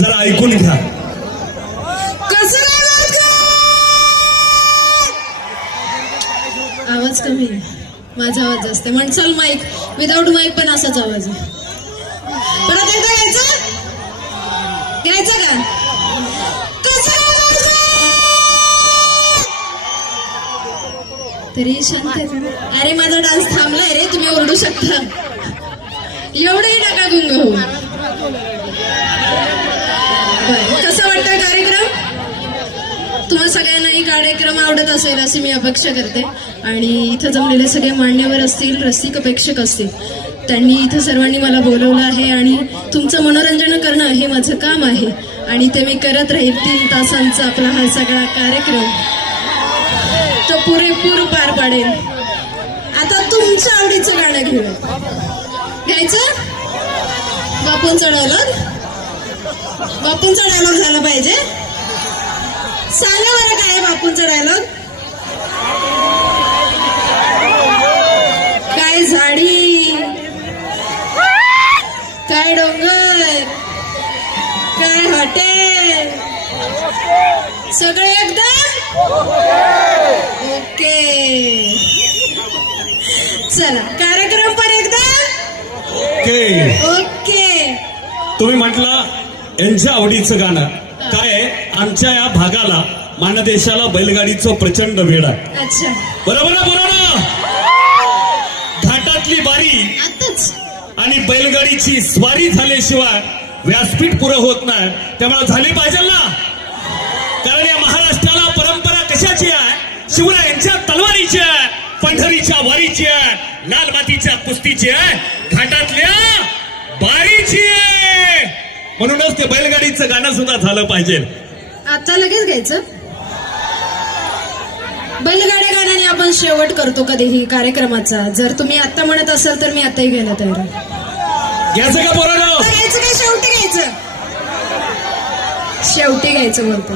जरा ऐकून घ्या. कसं आवाज कमी आहे, माझा आवाज जास्त आहे. म्हणसाल माईक, विदाऊट माईक पण असाच आवाज आहे. परत एकदा घ्यायचं का? तरी शांत आहे. अरे माझा डान्स थांबलाय रे, तुम्ही ओरडू शकता. एवढंही नका गुंग होऊ. कसं वाटतं कार्यक्रम? तुम्हाला सगळ्यांनाही कार्यक्रम आवडत असेल अशी मी अपेक्षा करते. आणि इथं जमलेले सगळे मान्यवर असतील, रसिक प्रेक्षक असतील, त्यांनी इथं सर्वांनी मला बोलवलं आहे आणि तुमचं मनोरंजन करणं हे माझं काम आहे आणि ते मी करत राहील. 3 तासांचा आपला हा सगळा कार्यक्रम तो पुरेपूर पार पाडेल. आता तुमच्या आवडीचं गाणं घेऊया. घ्यायचं? बापूंचा डायलॉग. बापूंचा डायलॉग झाला पाहिजे. सांगा बरं काय आहे बापूंचा डायलॉग. काय झाडी, काय डोंगर, काय हॉटेल, सगळे एकदम ओके. चला कार्यक्रम पण एकदम ओके. तुम्ही म्हटलं यांच्या आवडीचं गाणं काय. आमच्या या भागाला मानदेशाला बैलगाडीचं प्रचंड वेळ आहे. अच्छा, बरोबर ना? बरोबर ना? घाटातली बारी आताच आणि बैलगाडीची स्वारी झाल्याशिवाय व्यासपीठ पुरं होत नाही. त्यामुळे झाली पाहिजे ना, कारण या महाराष्ट्राला परंपरा कशाची आहे? शिवरायांच्या तलवारीची आहे, पंढरीच्या वारीची आहे, लाल मातीच्या कुस्तीची आहे, घाटातल्या बारीची आहे. म्हणूनच ते बैलगाडीचं गाणं सुद्धा झालं पाहिजे. आता लगेच घ्यायचं. बैलगाड्या गाण्याने आपण शेवट करतो कधीही कार्यक्रमाचा. जर तुम्ही आता म्हणत असाल तर मी आताही घ्यायला तयार आहे. घ्यायचं का पोरांनो? घ्यायचं काय? शेवटी घ्यायचं. शेवटी घ्यायचं बोलतो.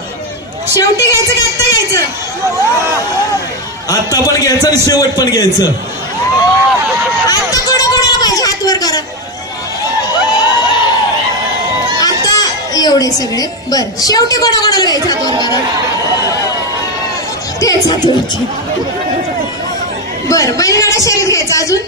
शेवटी घ्यायचं का आत्ता घ्यायचं? आत्ता पण घ्यायचं आणि शेवट पण घ्यायचं. आता कोणाला पाहिजे हात वर करा. आता एवढे सगळे बर. शेवटी कोणाला घ्यायचं हात वर करा. तेच हात वर. बर बैलगाडा शर्यत घ्यायचा. अजून